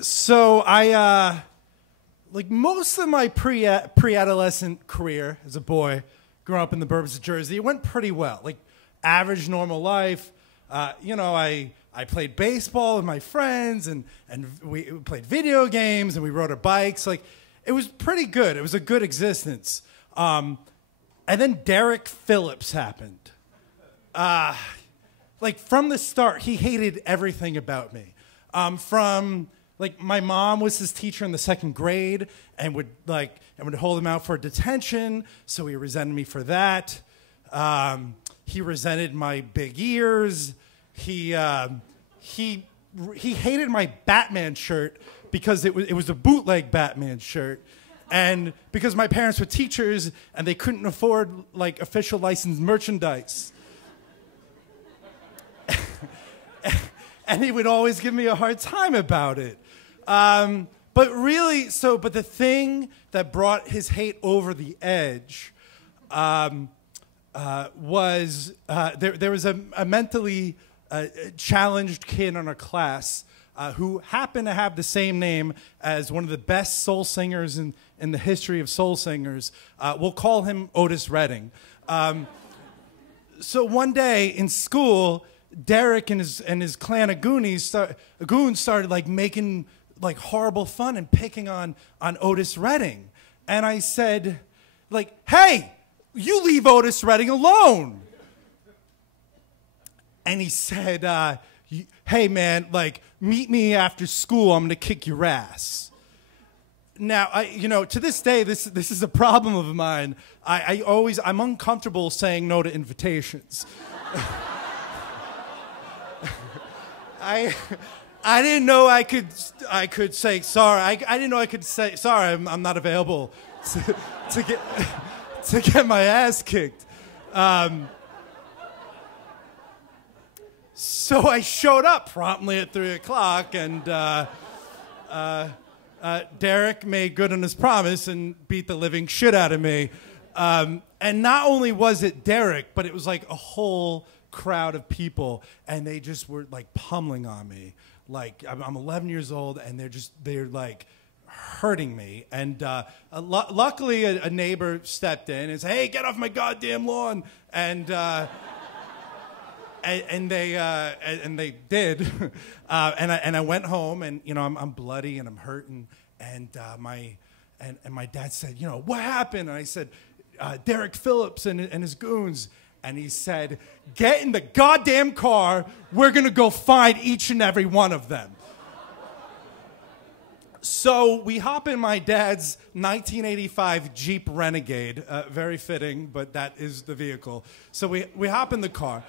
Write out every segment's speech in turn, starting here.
So I, like most of my pre-adolescent career as a boy, growing up in the burbs of Jersey, it went pretty well. Like average, normal life. You know, I played baseball with my friends, and we played video games, and we rode our bikes. Like, it was pretty good. It was a good existence. And then Derek Phillips happened. Like, from the start, he hated everything about me. Like, my mom was his teacher in the 2nd grade and would hold him out for detention, so he resented me for that. He resented my big ears. He hated my Batman shirt because it was a bootleg Batman shirt, and because my parents were teachers and they couldn't afford like official licensed merchandise. And he would always give me a hard time about it. But the thing that brought his hate over the edge was there was a mentally challenged kid in our class who happened to have the same name as one of the best soul singers in the history of soul singers. We'll call him Otis Redding. So one day in school, Derek and his clan of goons started like making like horrible fun and picking on Otis Redding. And I said, like, hey, you leave Otis Redding alone. And he said, hey man, like, meet me after school, I'm gonna kick your ass. Now, to this day, this is a problem of mine. I'm uncomfortable saying no to invitations. I didn't know I could say sorry. I didn't know I could say sorry. I'm not available to get my ass kicked. So I showed up promptly at 3 o'clock, and Derek made good on his promise and beat the living shit out of me. And not only was it Derek, but it was like a whole crowd of people, and they just were like pummeling on me. Like, I'm 11 years old, and they're like hurting me. And luckily, a neighbor stepped in and said, "Hey, get off my goddamn lawn!" And they did. And I went home, and I'm bloody and I'm hurting. And my dad said, what happened? And I said, Derek Phillips and his goons. And he said, get in the goddamn car. We're going to go find each and every one of them. So we hop in my dad's 1985 Jeep Renegade. Very fitting, but that is the vehicle. So we hop in the car.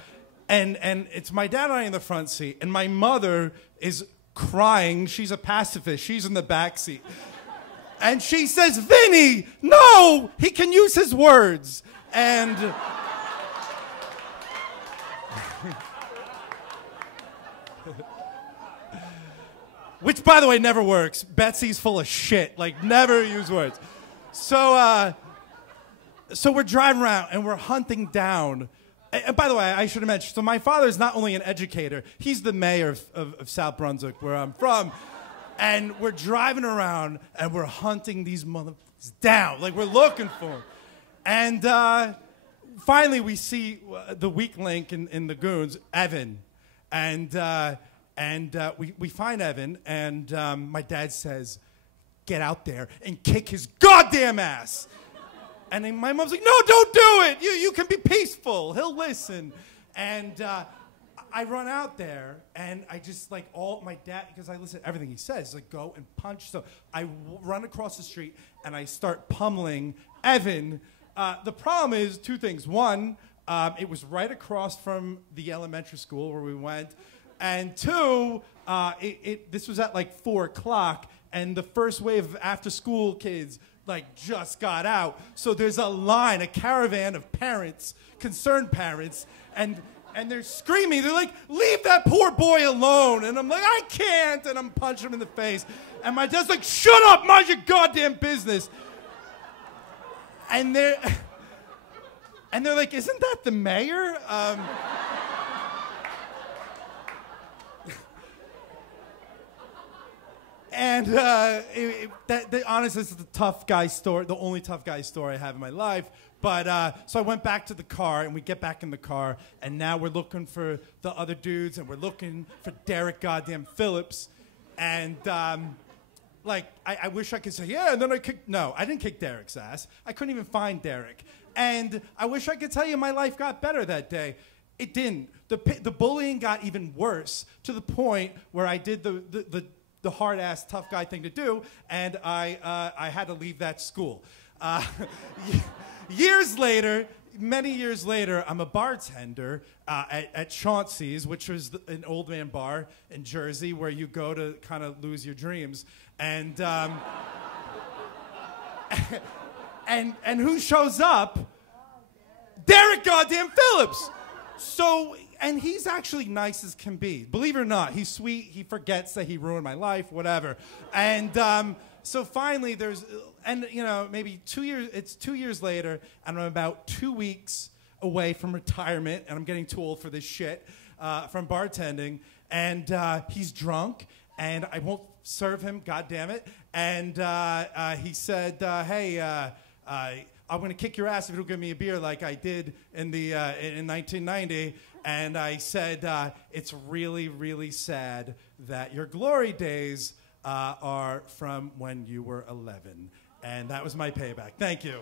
And it's my dad and I in the front seat. And my mother is crying. She's a pacifist. She's in the back seat. And she says, Vinny, no, he can use his words. And... which, by the way, never works. Betsy's full of shit. Like, never use words. So we're driving around, and we're hunting down. And by the way, I should have mentioned, so my father is not only an educator, he's the mayor of South Brunswick, where I'm from. And we're driving around, and we're hunting these motherfuckers down. Like, we're looking for them. And finally, we see the weak link in the goons, Evan. And we find Evan, and my dad says, get out there and kick his goddamn ass. And then my mom's like, no, don't do it. You can be peaceful. He'll listen. And I run out there, and I just my dad, because I listen to everything he says, like, go and punch. So I run across the street, and I start pummeling Evan. The problem is two things. One, it was right across from the elementary school where we went. And two, this was at like 4 o'clock, and the first wave of after-school kids just got out. So there's a caravan of parents, concerned parents, and they're screaming. They're like, leave that poor boy alone. And I'm like, I can't. And I'm punching him in the face. And my dad's like, shut up, mind your goddamn business. And they're like, isn't that the mayor? And honestly, this is the tough guy story, the only tough guy story I have in my life. But so I went back to the car, and we get back in the car, and now we're looking for the other dudes, and we're looking for Derek goddamn Phillips. And I wish I could say, yeah, and then I kicked. No, I didn't kick Derek's ass. I couldn't even find Derek. And I wish I could tell you my life got better that day. It didn't. The bullying got even worse to the point where I did the hard-ass tough guy thing to do, and I had to leave that school. Many years later, I'm a bartender at Chauncey's, which was an old man bar in Jersey where you go to kind of lose your dreams. And and who shows up? Derek goddamn Phillips. So, and he's actually nice as can be. Believe it or not, he's sweet. He forgets that he ruined my life, whatever. And so finally, maybe 2 years. It's 2 years later, and I'm about 2 weeks away from retirement, and I'm getting too old for this shit from bartending. And he's drunk, and I won't serve him. God damn it! And he said, "Hey, I'm gonna kick your ass if you don't give me a beer like I did in 1990." And I said, "It's really, really sad that your glory days are from when you were 11." And that was my payback. Thank you.